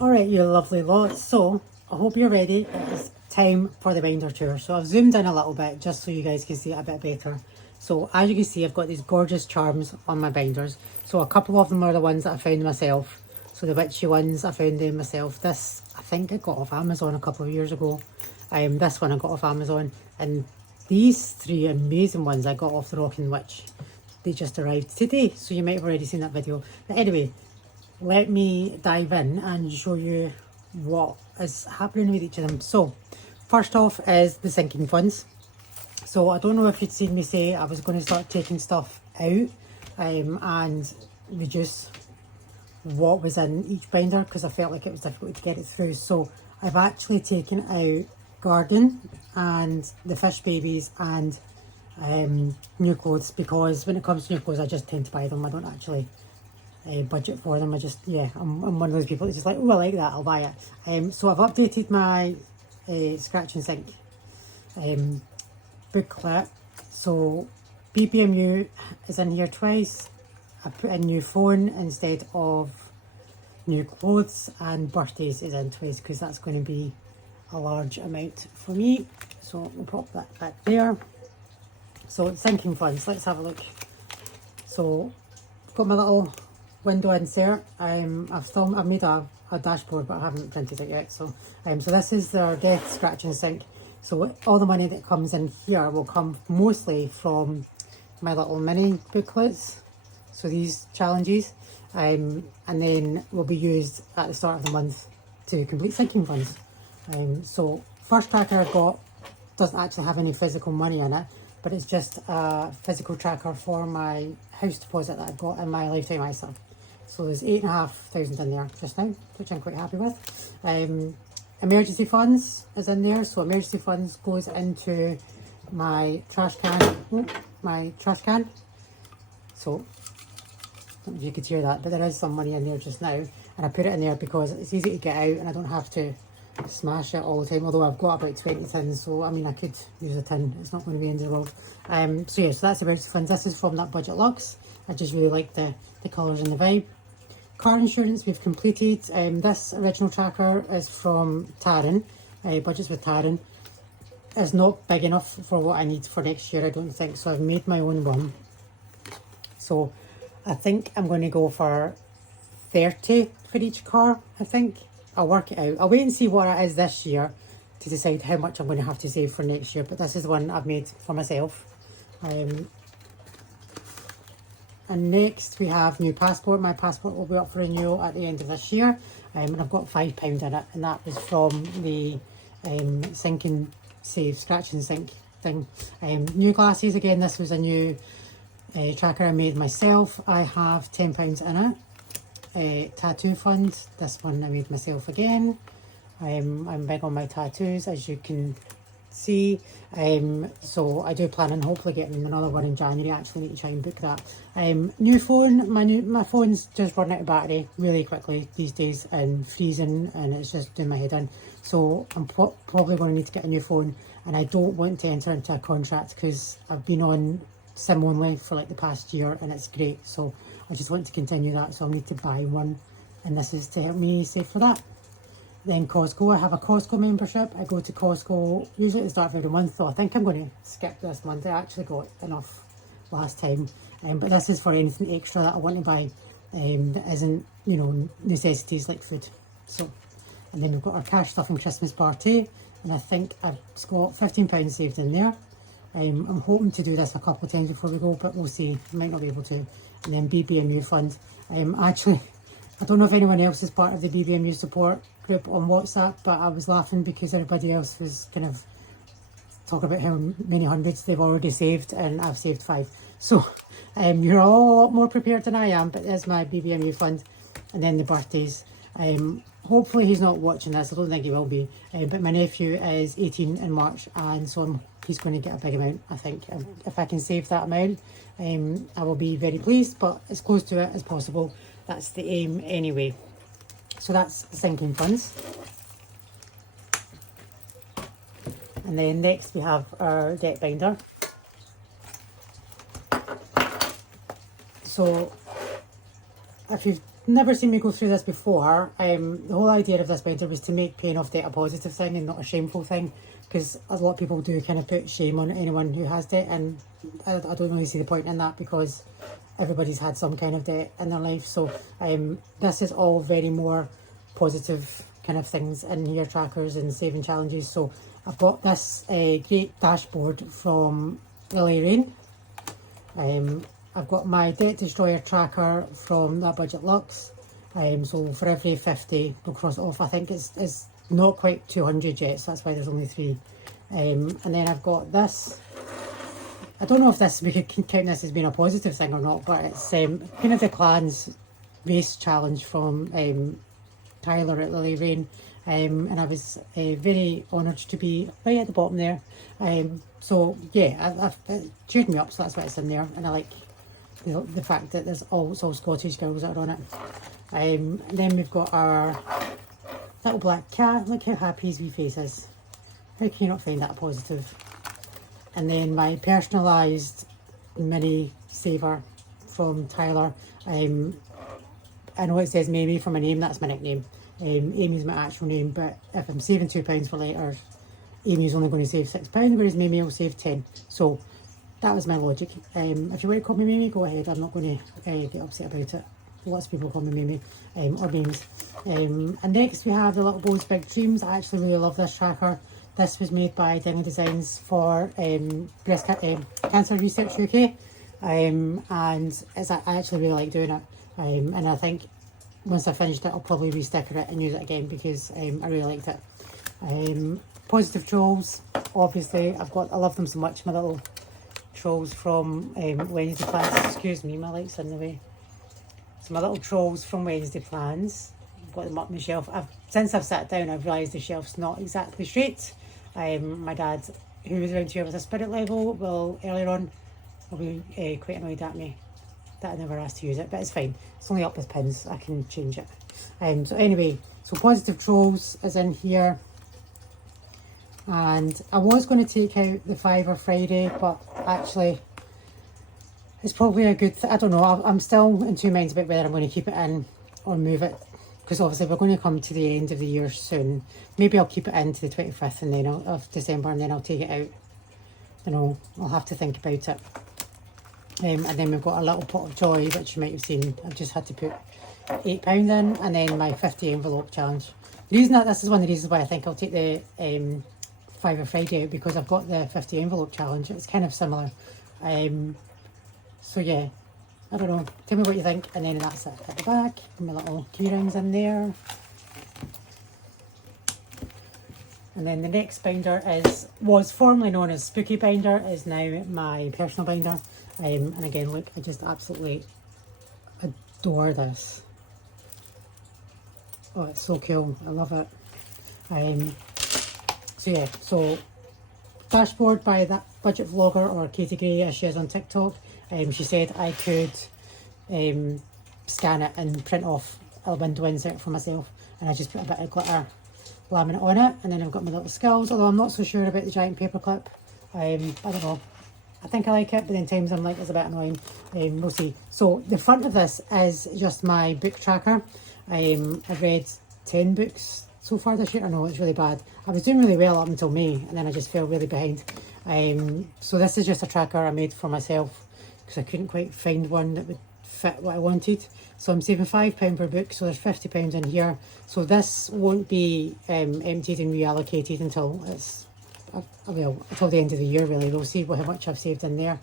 Alright, you lovely lot. So, I hope you're ready. It is time for the binder tour. So, I've zoomed in a little bit just so you guys can see it a bit better. So, as you can see, I've got these gorgeous charms on my binders. So, a couple of them are the ones that I found myself. So, the witchy ones, I found them myself. This, I think I got off Amazon a couple of years ago. This one I got off Amazon. And these three amazing ones I got off the Rockin' Witch. They just arrived today. So, you might have already seen that video. But anyway, let me dive in and show you what is happening with each of them. So, first off is the sinking funds. So, I don't know if you'd seen me say I was going to start taking stuff out and reduce what was in each binder because I felt like it was difficult to get it through. So, I've actually taken out garden and the fish babies and new clothes, because when it comes to new clothes I just tend to buy them. I don't actually budget for them. I'm one of those people that's just like, oh, I like that, I'll buy it. So I've updated my scratch and sink booklet. So BBMU is in here twice. I put in new phone instead of new clothes, and birthdays is in twice because that's going to be a large amount for me. So we'll pop that back there. So sinking funds, let's have a look. So I've got my little window insert. I've made a dashboard, but I haven't printed it yet. So so this is their death scratch and sink. So all the money that comes in here will come mostly from my little mini booklets, so these challenges, and then will be used at the start of the month to complete sinking funds. So first tracker I got doesn't actually have any physical money in it, but it's just a physical tracker for my house deposit that I've got in my lifetime ISA. So there's 8,500 in there just now, which I'm quite happy with. Emergency funds is in there. So emergency funds goes into my trash can. So I don't know if you could hear that, but there is some money in there just now. And I put it in there because it's easy to get out and I don't have to smash it all the time. Although I've got about 20 tins, so I mean I could use a tin. It's not going to be in the world. So yeah, so that's emergency funds. This is from that Budget Luxe. I just really like the colours and the vibe. Car insurance we've completed. This original tracker is from Taryn, Budgets with Taryn. It's not big enough for what I need for next year, I don't think, so I've made my own one. So I think I'm going to go for 30 for each car, I think. I'll work it out. I'll wait and see what it is this year to decide how much I'm going to have to save for next year, but this is the one I've made for myself. And next we have new passport. My passport will be up for renewal at the end of this year, and I've got £5 in it, and that was from the sink and save, scratch and sink thing. New glasses, again, this was a new tracker I made myself. I have £10 in it. Tattoo fund, this one I made myself again. I'm big on my tattoos, as you can see. So I do plan on hopefully getting another one in January. I actually need to try and book that. New phone, my phone's just running out of battery really quickly these days and freezing, and it's just doing my head in. So I'm probably going to need to get a new phone, and I don't want to enter into a contract because I've been on SIM only for like the past year and it's great. So I just want to continue that, so I'll need to buy one, and this is to help me save for that. Then Costco, I have a Costco membership. I go to Costco usually at the start of every month, so I think I'm going to skip this month. I actually got enough last time, but this is for anything extra that I want to buy that isn't, you know, necessities like food. So, and then we've got our cash stuff and Christmas party, and I think I've got £15 saved in there. I'm hoping to do this a couple of times before we go, but we'll see. I might not be able to. And then BBMU fund. Actually, I don't know if anyone else is part of the BBMU support group on WhatsApp, but I was laughing because everybody else was kind of talking about how many hundreds they've already saved, and I've saved 5. So you're all a lot more prepared than I am, but there's my BBMU fund. And then the birthdays. Hopefully he's not watching this, I don't think he will be, but my nephew is 18 in March, and so he's going to get a big amount, I think. If I can save that amount, I will be very pleased, but as close to it as possible. That's the aim anyway. So that's the sinking funds. And then next we have our debt binder. So if you've never seen me go through this before, the whole idea of this binder was to make paying off debt a positive thing and not a shameful thing, because a lot of people do kind of put shame on anyone who has debt, and I don't really see the point in that, because everybody's had some kind of debt in their life. So this is all very more positive kind of things in here, trackers and saving challenges. So I've got this great dashboard from Lily Rain. I've got my Debt Destroyer tracker from that Budget Lux. So for every 50 we'll cross it off. I think it's not quite 200 yet, so that's why there's only 3. And then I've got this. I don't know if this, we could count this as being a positive thing or not, but it's kind of the Clans race challenge from Tyler at Lily Rain. And I was very honoured to be right at the bottom there. So yeah, it cheered me up, so that's why it's in there. And I like, you know, the fact that it's all Scottish girls that are on it. And then we've got our little black cat. Look how happy his wee face is. How can you not find that positive? And then my personalised mini saver from Tyler. I know it says Mamie for my name, that's my nickname. Amy's my actual name, but if I'm saving £2 for letters, Amy's only going to save £6, whereas Mamie will save 10. So that was my logic. If you want to call me Mamie, go ahead. I'm not going to get upset about it. Lots of people call me Mamie, or names. And next we have the Little Bows Big Dreams. I actually really love this tracker. This was made by Dingy Designs for Cancer Research UK. And I actually really like doing it. And I think once I finished it, I'll probably re-sticker it and use it again, because I really liked it. Positive trolls, obviously, I love them so much. My little trolls from Wednesday Plans. Excuse me, my light's in the way. So my little trolls from Wednesday Plans. I've got them up on the shelf. Since I've sat down, I've realised the shelf's not exactly straight. My dad, who was around here with a spirit level, will earlier on will be quite annoyed at me that I never asked to use it, but it's fine. It's only up with pins, I can change it. So anyway, so Positive Trolls is in here. And I was going to take out the Fiver Friday, but actually it's probably a good I don't know, I'm still in two minds about whether I'm going to keep it in or move it, because obviously we're going to come to the end of the year soon. Maybe I'll keep it in to the 25th and then of December, and then I'll take it out. You know, I'll have to think about it. And then we've got a little pot of joy, which you might have seen. I've just had to put £8 in, and then my 50 envelope challenge. The reason that this is one of the reasons why I think I'll take the Fiver Friday out, because I've got the 50 envelope challenge. It's kind of similar. So yeah, I don't know. Tell me what you think, and then that's it at the back. My little key rings in there. And then the next binder was formerly known as Spooky Binder, is now my personal binder. And again, look, I just absolutely adore this. Oh, it's so cool. I love it. So yeah, so dashboard by that budget vlogger, or Katie Gray as she is on TikTok. She said I could scan it and print off a window insert for myself, and I just put a bit of glitter laminate on it, and then I've got my little skulls, although I'm not so sure about the giant paper clip. I don't know, I think I like it, but then times I'm like, it's a bit annoying. We'll see. So the front of this is just my book tracker. I've read 10 books so far this year. I know it's really bad. I was doing really well up until May, and then I just fell really behind. So this is just a tracker I made for myself, because I couldn't quite find one that would fit what I wanted. So I'm saving £5 per book, so there's £50 in here. So this won't be emptied and reallocated until it's well, until the end of the year really. We'll see how much I've saved in there.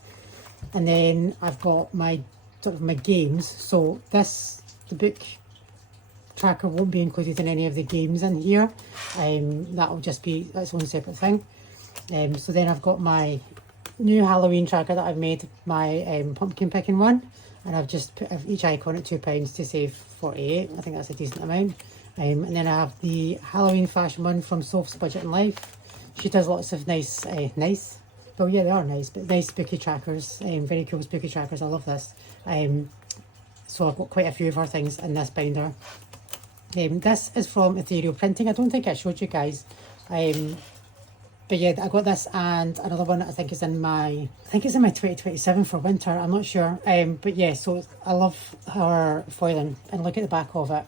And then I've got my sort of my games. So the book tracker won't be included in any of the games in here. That'll just be its own separate thing. So then I've got my new Halloween tracker that I've made, my pumpkin picking one, and I've just put each icon at £2 to save 48. I think that's a decent amount. And then I have the Halloween fashion one from Soph's Budget and Life. She does lots of nice, well yeah, they are nice, but nice spooky trackers, very cool spooky trackers. I love this. So I've got quite a few of her things in this binder. This is from Ethereal Printing. I don't think I showed you guys. But yeah, I got this and another one that I think is in my, I think it's in my 2027 for winter, I'm not sure. But yeah, so I love her foiling, and look at the back of it.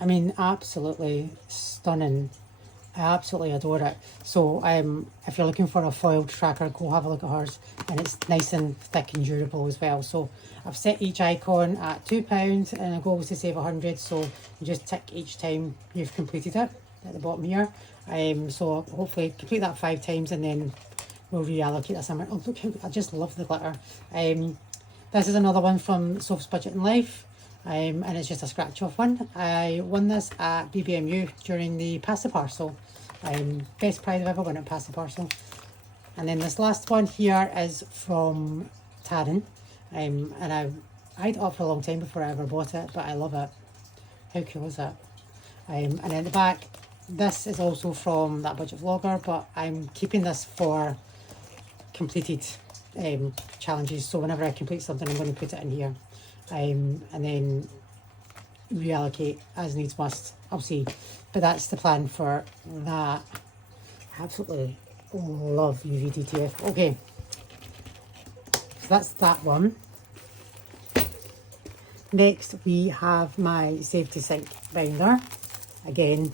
I mean, absolutely stunning. I absolutely adore it. So if you're looking for a foiled tracker, go have a look at hers, and it's nice and thick and durable as well. So I've set each icon at £2 and the goal is to save 100, so you just tick each time you've completed it at the bottom here. So hopefully complete that 5 times and then we'll reallocate that somewhere. Oh look, I just love the glitter. This is another one from Soph's Budget in Life. And it's just a scratch off one. I won this at BBMU during the Pass the Parcel. Best prize I've ever won at Pass the Parcel. And then this last one here is from Taryn. And I eyed it up for a long time before I ever bought it, but I love it. How cool is that? And then the back, this is also from that budget vlogger, but I'm keeping this for completed challenges. So whenever I complete something, I'm going to put it in here. And then reallocate as needs must. I'll see. But that's the plan for that. Absolutely love UVDTF. Okay. So that's that one. Next we have my Save to Sync binder. Again,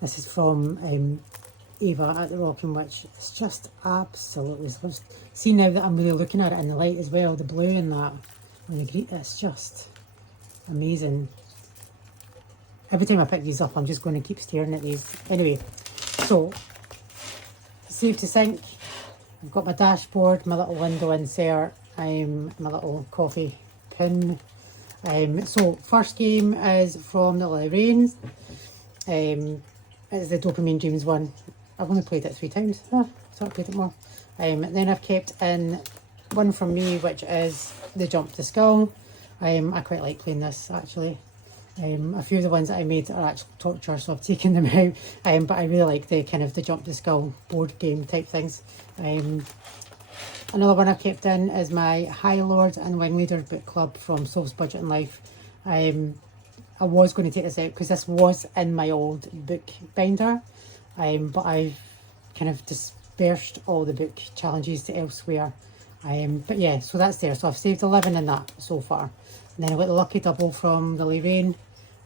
this is from Eva at the Rockin' Witch. It's just absolutely, see now that I'm really looking at it in the light as well, the blue and that, when you greet it's just amazing. Every time I pick these up, I'm just going to keep staring at these. Anyway, so Save to Sync. I've got my dashboard, my little window insert, my little coffee pin. So first game is from the Lily Rains. It's the Dopamine Dreams one. I've only played it 3 times. So I've played it more. Then I've kept in one from me, which is the Jump the Skull. I quite like playing this actually. A few of the ones that I made are actual torture, so I've taken them out. But I really like the kind of the Jump the Skull board game type things. Another one I've kept in is my High Lord and Wingleader book club from Soul's Budget in Life. I was going to take this out because this was in my old book binder, but I've kind of dispersed all the book challenges to elsewhere. But yeah, so that's there. So I've saved 11 in that so far. And then I've got the Lucky Double from the Lorraine.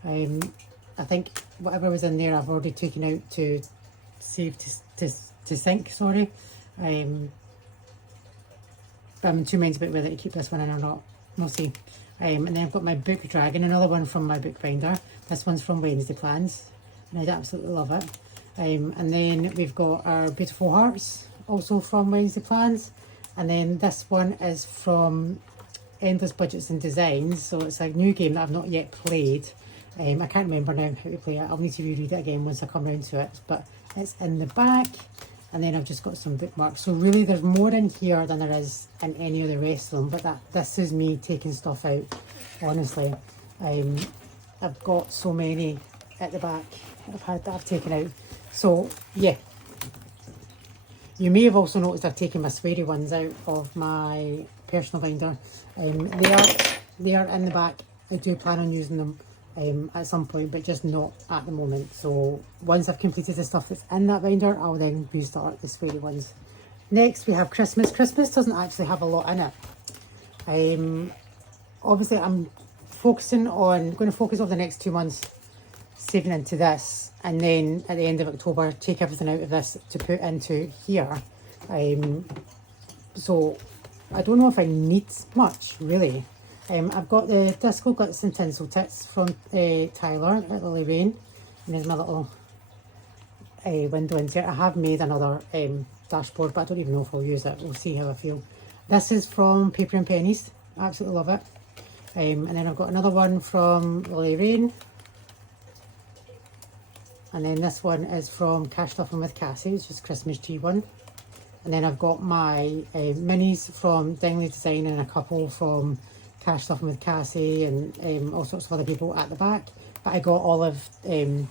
I think whatever was in there I've already taken out to save to sync, sorry. But I'm in 2 minds about whether to keep this one in or not. We'll see. And then I've got my Book Dragon, another one from my book binder. This one's from Wednesday Plans, and I'd absolutely love it. And then we've got our Beautiful Hearts, also from Wednesday Plans. And then this one is from Endless Budgets and Designs. So it's a new game that I've not yet played. I can't remember now how to play it. I'll need to reread it again once I come round to it. But it's in the back. And then I've just got some bookmarks. So really there's more in here than there is in any of the rest of them. But this is me taking stuff out, honestly. I've got so many at the back that I've taken out. So yeah. You may have also noticed I've taken my sweary ones out of my personal binder. They are in the back. I do plan on using them at some point, but just not at the moment. So once I've completed the stuff that's in that binder, I'll then restart the sweary ones. Next we have Christmas. Christmas doesn't actually have a lot in it. Obviously I'm going to focus over the next 2 months saving into this, and then at the end of October take everything out of this to put into here. So I don't know if I need much really. I've got the Disco Glitz and Tinsel Tits from Tyler at Lily Rain, and there's my little window insert. I have made another dashboard, but I don't even know if I'll use it. We'll see how I feel. This is from Paper and Pennies. I absolutely love it. And then I've got another one from Lily Rain. And then this one is from Cash Stuffing with Cassie, it's just Christmas tree one. And then I've got my minis from Dingley Design and a couple from Cash Stuffing with Cassie and all sorts of other people at the back. But I got all of Dingley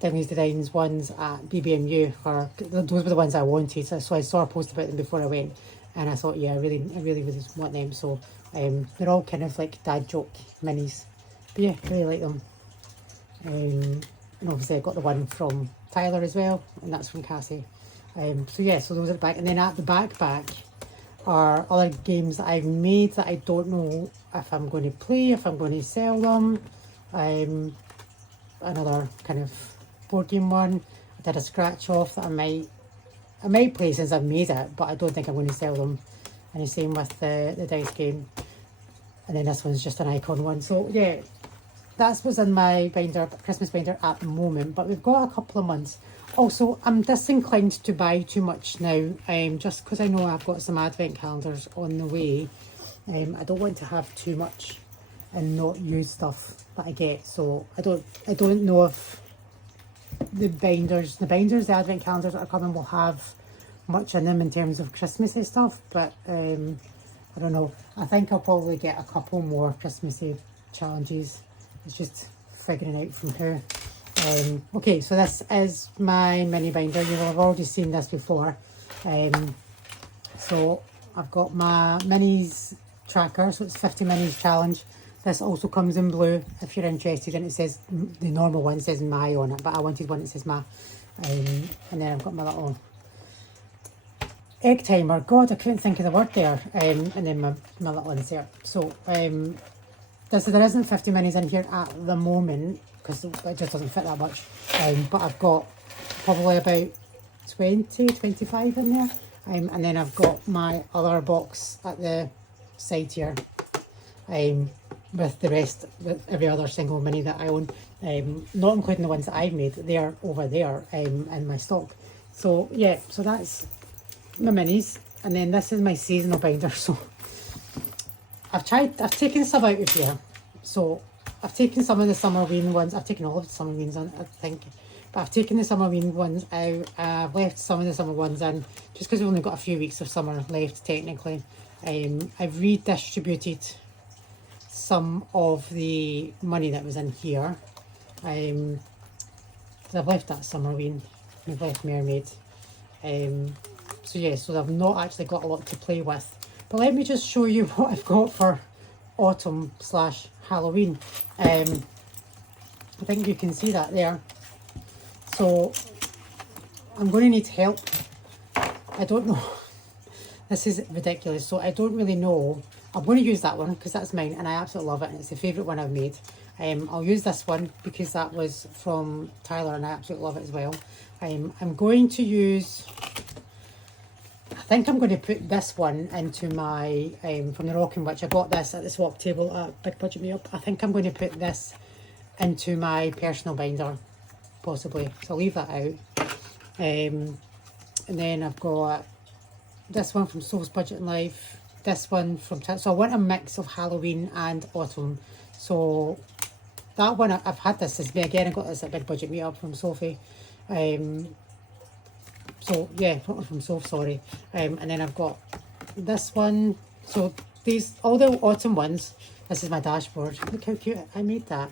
Design's ones at BBMU. Those were the ones I wanted, so I saw a post about them before I went. And I thought, yeah, I really want them. So they're all kind of like dad joke minis. But yeah, really like them. And obviously I got the one from Tyler as well, and that's from Cassie. So yeah, so those are the back, and then at the back are other games that I've made that I don't know if I'm going to play, if I'm going to sell them. Another kind of board game one. I did a scratch off that I might play since I've made it, but I don't think I'm going to sell them. And the same with the dice game. And then this one's just an icon one. So yeah, that's what's in my binder, Christmas binder at the moment. But we've got a couple of months. Also, I'm disinclined to buy too much now, just because I know I've got some advent calendars on the way. I don't want to have too much and not use stuff that I get. So I don't know if the advent calendars that are coming will have much in them in terms of Christmassy stuff, but I don't know. I think I'll probably get a couple more Christmassy challenges. It's just figuring out from who. Okay, so this is my mini binder. You will have already seen this before. So I've got my minis tracker, so it's 50 minis challenge. This also comes in blue if you're interested, and it says, the normal one says my on it, but I wanted one that says my. And then I've got my little egg timer. God, I couldn't think of the word there. And then my little insert. So there isn't 50 minis in here at the moment because it just doesn't fit that much. But I've got probably about 20, 25 in there. And then I've got my other box at the side here. With the rest, with every other single mini that I own, not including the ones that I've made. They are over there in my stock. So yeah, so that's my minis, and then this is my seasonal binder. So I've taken some out of here. So I've taken some of the Summerween ones. I've taken all of the Summerweens on, I think, but I've taken the Summerween ones out. I've left some of the summer ones in just because we've only got a few weeks of summer left technically. I've redistributed some of the money that was in here. I've left that Summerween, I've left Mermaid. So yeah, so I've not actually got a lot to play with. But let me just show you what I've got for autumn / Halloween. I think you can see that there. So I'm going to need help. I don't know. This is ridiculous. So I don't really know. I'm going to use that one because that's mine and I absolutely love it. And it's the favourite one I've made. I'll use this one because that was from Tyler and I absolutely love it as well. I'm going to use... I think I'm going to put this one into my, from the Rocking Witch. I got this at the swap table at Big Budget Meetup. I think I'm going to put this into my personal binder, possibly. So I'll leave that out. And then I've got this one from Soul's Budget and Life. This one from... So I want a mix of Halloween and autumn. So that one, I've had this as me again. I got this at Big Budget Meetup from Sophie. So yeah, from Soph, sorry. And then I've got this one. So these, all the autumn ones, this is my dashboard. Look how cute I made that.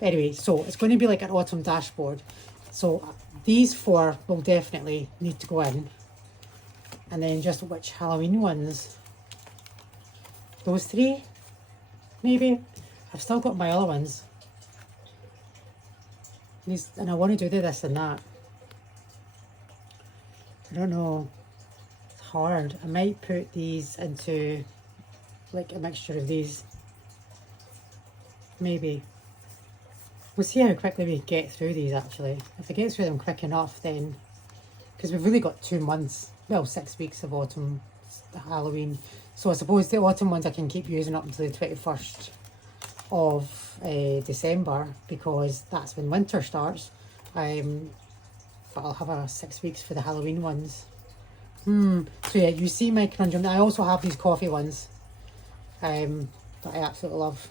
But anyway, so it's going to be like an autumn dashboard. So these 4 will definitely need to go in. And then just which Halloween ones? Those 3, maybe. I've still got my other ones. These, and I want to do this and that. I don't know. It's hard. I might put these into like a mixture of these. Maybe. We'll see how quickly we get through these actually. If I get through them quick enough then, because we've really got 2 months, well 6 weeks of autumn, Halloween. So I suppose the autumn ones I can keep using up until the 21st of December because that's when winter starts. But I'll have 6 weeks for the Halloween ones. So yeah, you see my conundrum. I also have these coffee ones that I absolutely love.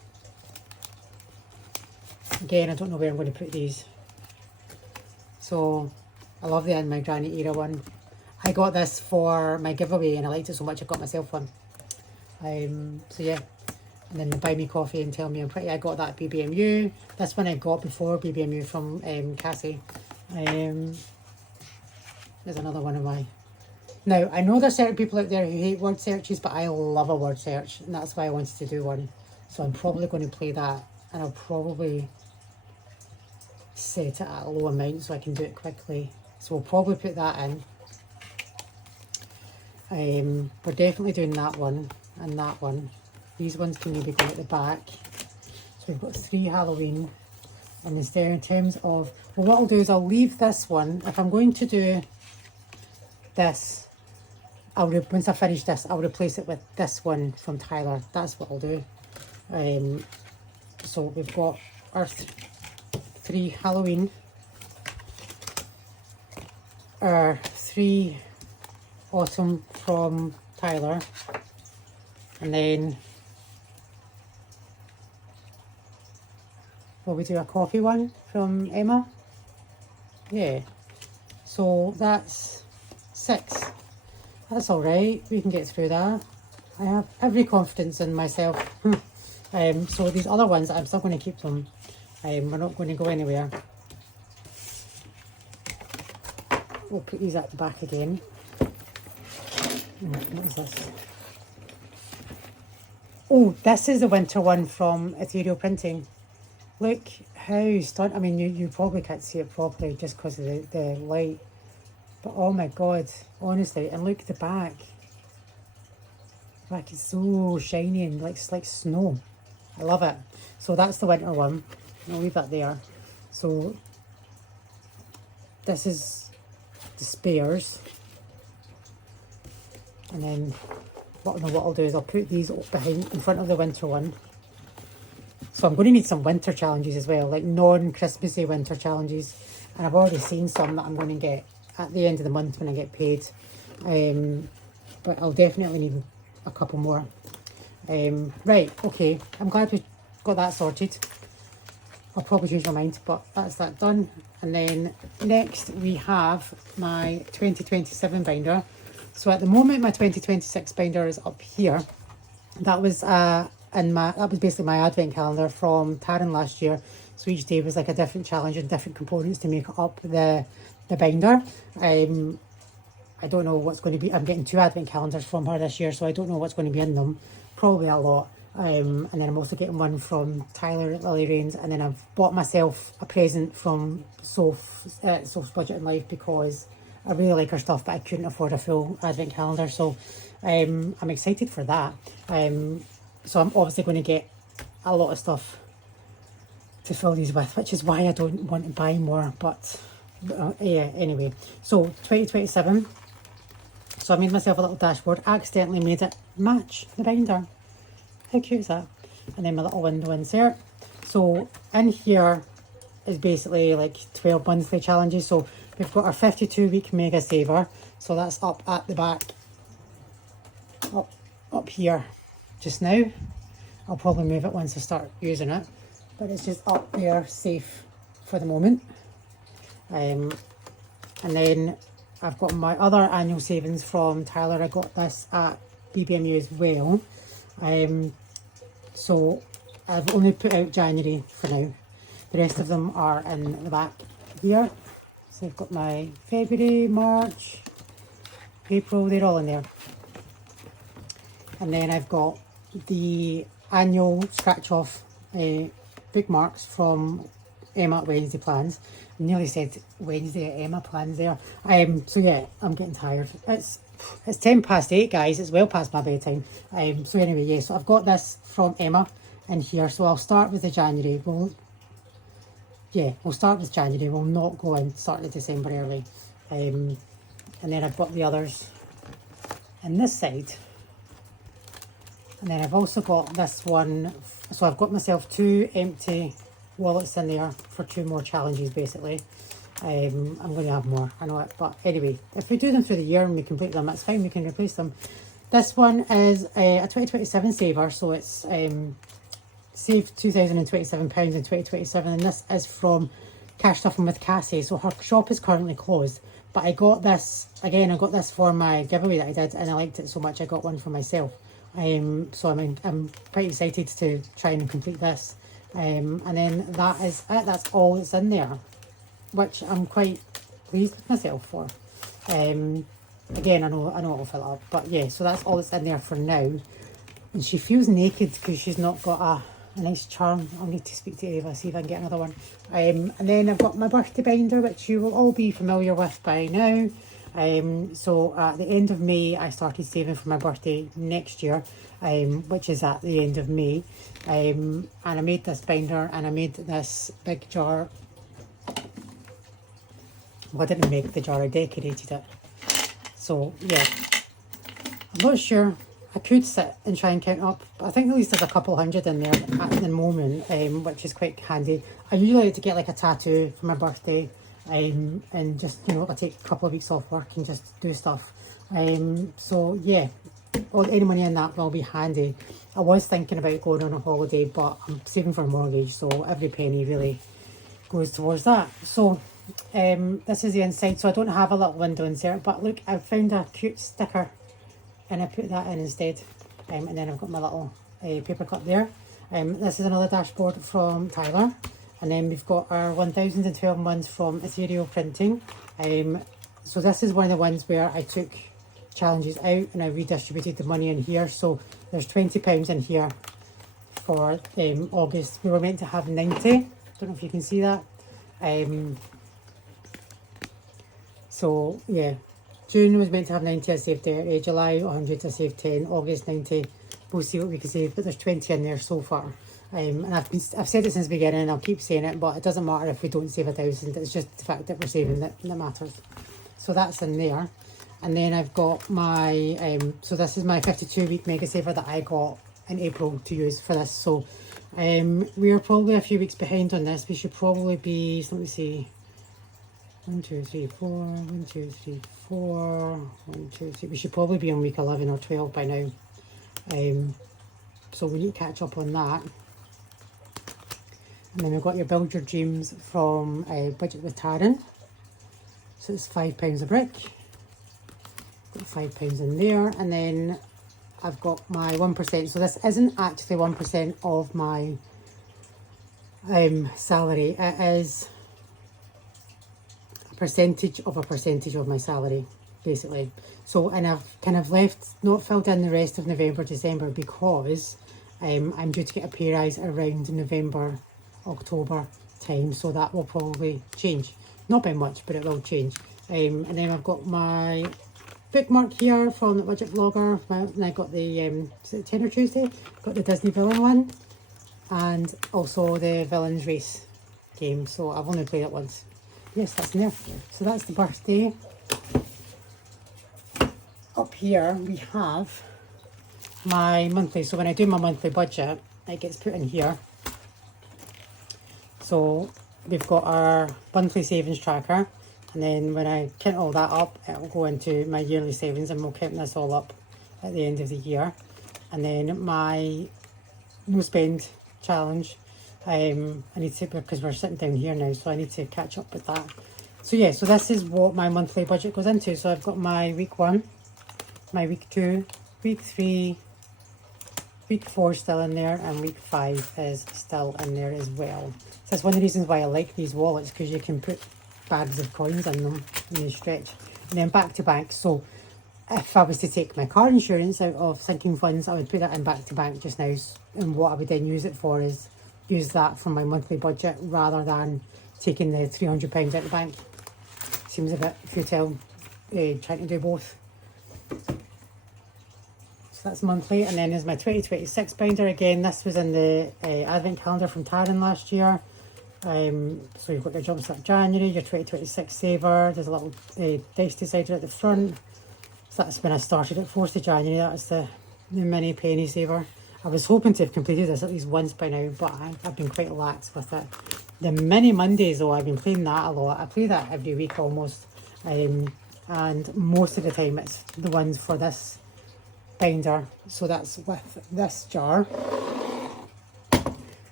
Again, I don't know where I'm going to put these. So I love the In My Granny Era one. I got this for my giveaway and I liked it so much I got myself one. So yeah. And then the Buy Me Coffee and Tell Me I'm Pretty. I got that at BBMU. This one I got before BBMU from Cassie. There's another one of my... Now, I know there's certain people out there who hate word searches, but I love a word search, and that's why I wanted to do one. So I'm probably going to play that, and I'll probably set it at a low amount so I can do it quickly. So we'll probably put that in. We're definitely doing that one and that one. These ones can maybe go at the back. So we've got 3 Halloween. And instead, in terms of, well, what I'll do is I'll leave this one. If I'm going to do this, once I finish this, I'll replace it with this one from Tyler. That's what I'll do. So we've got our 3 Halloween, our 3 Autumn from Tyler, and then will we do a coffee one from Emma? Yeah. So that's 6. That's all right. We can get through that. I have every confidence in myself. So these other ones, I'm still going to keep them. We're not going to go anywhere. We'll put these at the back again. What is this? Oh, this is the winter one from Ethereal Printing. Look how stunning. I mean, you probably can't see it properly just because of the light. But oh my God, honestly, and look at the back. Back is so shiny and like it's like snow. I love it. So that's the winter one. I'll leave that there. So this is the spares. And then what I'll do is I'll put these behind in front of the winter one. So I'm going to need some winter challenges as well, like non-Christmassy winter challenges. And I've already seen some that I'm going to get at the end of the month when I get paid. But I'll definitely need a couple more. Right, okay. I'm glad we got that sorted. I'll probably change my mind, but that's that done. And then next we have my 2027 binder. So at the moment my 2026 binder is up here. That was basically my advent calendar from Taryn last year. So each day was like a different challenge and different components to make up the binder. I don't know what's going to be. I'm getting 2 advent calendars from her this year, so I don't know what's going to be in them. Probably a lot. And then I'm also getting one from Tyler at Lily Rains, and then I've bought myself a present from Soph's Budget in Life because I really like her stuff, but I couldn't afford a full advent calendar, so I'm excited for that. So I'm obviously going to get a lot of stuff to fill these with, which is why I don't want to buy more. But yeah, anyway. So 2027. So I made myself a little dashboard. Accidentally made it match the binder. How cute is that? And then my little window insert. So in here is basically like 12 monthly challenges. So we've got our 52-week mega saver. So that's up at the back, up here just now. I'll probably move it once I start using it, but it's just up there safe for the moment. And then I've got my other annual savings from Tyler. I got this at BBMU as well. So I've only put out January for now. The rest of them are in the back here. So I've got my February, March, April, they're all in there. And then I've got the annual scratch off bookmarks from Emma at Wednesday Plans. I nearly said Wednesday at Emma Plans there. So yeah, I'm getting tired. It's 8:10, guys. It's well past my bedtime. So anyway, yeah, so I've got this from Emma in here. So I'll start with the January. We'll start with January. We'll not go and start the December early. And then I've got the others in this side. And then I've also got this one. So I've got myself 2 empty wallets in there for 2 more challenges basically. I'm going to have more, I know it, but anyway, if we do them through the year and we complete them, that's fine, we can replace them. This one is a 2027 saver, so it's saved £2,027 in 2027, and this is from Cash Stuffing with Cassie. So her shop is currently closed, but I got this, again, I got this for my giveaway that I did, and I liked it so much I got one for myself. So I'm quite excited to try and complete this. And then that is it, that's all that's in there, which I'm quite pleased with myself for. Again, I know it'll fill up, but yeah, so that's all that's in there for now. And she feels naked because she's not got a nice charm. I'll need to speak to Ava, see if I can get another one. And then I've got my birthday binder, which you will all be familiar with by now. So at the end of May, I started saving for my birthday next year, which is at the end of May. And I made this binder, and I made this big jar. Well, I didn't make the jar, I decorated it. So yeah, I'm not sure. I could sit and try and count up, but I think at least there's a couple hundred in there at the moment, which is quite handy. I usually like to get like a tattoo for my birthday, and just, you know, I take a couple of weeks off work and just do stuff. So yeah, any money in that will be handy. I was thinking about going on a holiday, but I'm saving for a mortgage, so every penny really goes towards that. So this is the inside, so I don't have a little window insert, but look, I found a cute sticker and I put that in instead. And then I've got my little paper clip there. This is another dashboard from Tyler. And then we've got our 1012 months from Ethereal Printing. So this is one of the ones where I took challenges out and I redistributed the money in here. So there's £20 in here for August. We were meant to have 90. Don't know if you can see that. So yeah, June was meant to have 90, I saved 30. July 100, I saved 10. August 90. We'll see what we can save, but there's 20 in there so far. And I've said it since the beginning, and I'll keep saying it, but it doesn't matter if we don't save 1,000. It's just the fact that we're saving that matters. So that's in there. And then I've got my, so this is my 52-week mega saver that I got in April to use for this. So we are probably a few weeks behind on this. We should probably be, so let me see, 1, 2, 3, 4, 1, 2, 3, 4, 1, 2, 3. We should probably be on week 11 or 12 by now. So we need to catch up on that. And then we've got your Build Your Dreams from Budget with Taryn. So it's £5 a brick. Got £5 in there. And then I've got my 1%. So this isn't actually 1% of my salary. It is a percentage of my salary, basically. So, and I've kind of not filled in the rest of November, December, because I'm due to get a pay rise around November, October time. So that will probably change. Not by much, but it will change. And then I've got my bookmark here from the Budget Vlogger. And I got the, Tenor Tuesday? Got the Disney Villain one. And also the Villains Race game. So I've only played it once. Yes, that's in there. So that's the birthday. Up here we have my monthly. So when I do my monthly budget, it gets put in here. So we've got our monthly savings tracker, and then when I count all that up, it will go into my yearly savings, and we'll count this all up at the end of the year. And then my no spend challenge, I need to, because we're sitting down here now, so I need to catch up with that. So yeah, so this is what my monthly budget goes into. So I've got my week 1, my week 2, week 3, week 4 still in there, and week 5 is still in there as well. So that's one of the reasons why I like these wallets, because you can put bags of coins in them and they stretch. And then back to bank. So if I was to take my car insurance out of sinking funds, I would put that in back to bank just now. And what I would then use it for is use that from my monthly budget rather than taking the £300 out of the bank. Seems a bit futile trying to do both. So that's monthly. And then there's my 2026 binder. Again, this was in the advent calendar from Taryn last year. So you've got your Jumpstart January, your 2026 saver. There's a little dice decider at the front. So that's when I started at 4th of January. That was the mini penny saver. I was hoping to have completed this at least once by now, but I've been quite lax with it. The mini Mondays though, I've been playing that a lot. I play that every week almost. And most of the time it's the ones for this binder. So that's with this jar.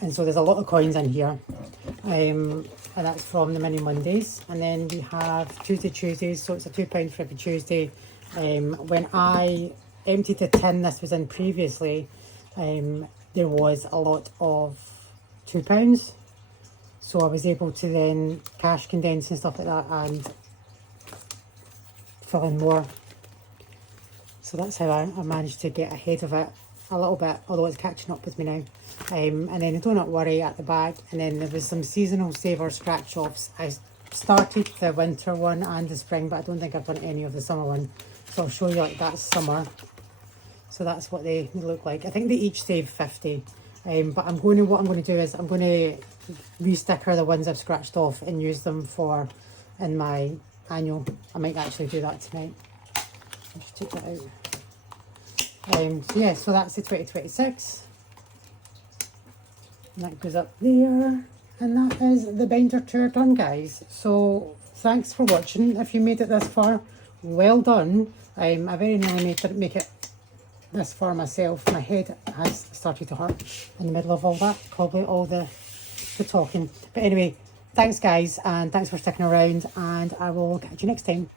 And so there's a lot of coins in here. And that's from the mini Mondays. And then we have Tuesdays, so it's a £2 for every Tuesday. When I emptied the tin this was in previously, there was a lot of £2. So I was able to then cash condense and stuff like that and fill in more. So that's how I managed to get ahead of it. a little bit, although it's catching up with me now. And then Do Not Worry at the back, and then there was some seasonal saver scratch offs. I started the winter one and the spring, but I don't think I've done any of the summer one, so I'll show you like that's summer. So that's what they look like. I think they each save 50. But what I'm going to do is I'm going to re-sticker the ones I've scratched off and use them for in my annual. I might actually do that tonight. Just take that out. So yeah, so that's the 2026. And that goes up there. And that is the binder tour done, guys. So thanks for watching. If you made it this far, well done. I very nearly didn't make it this far myself. My head has started to hurt in the middle of all that, probably all the talking. But anyway, thanks guys, and thanks for sticking around, and I will catch you next time.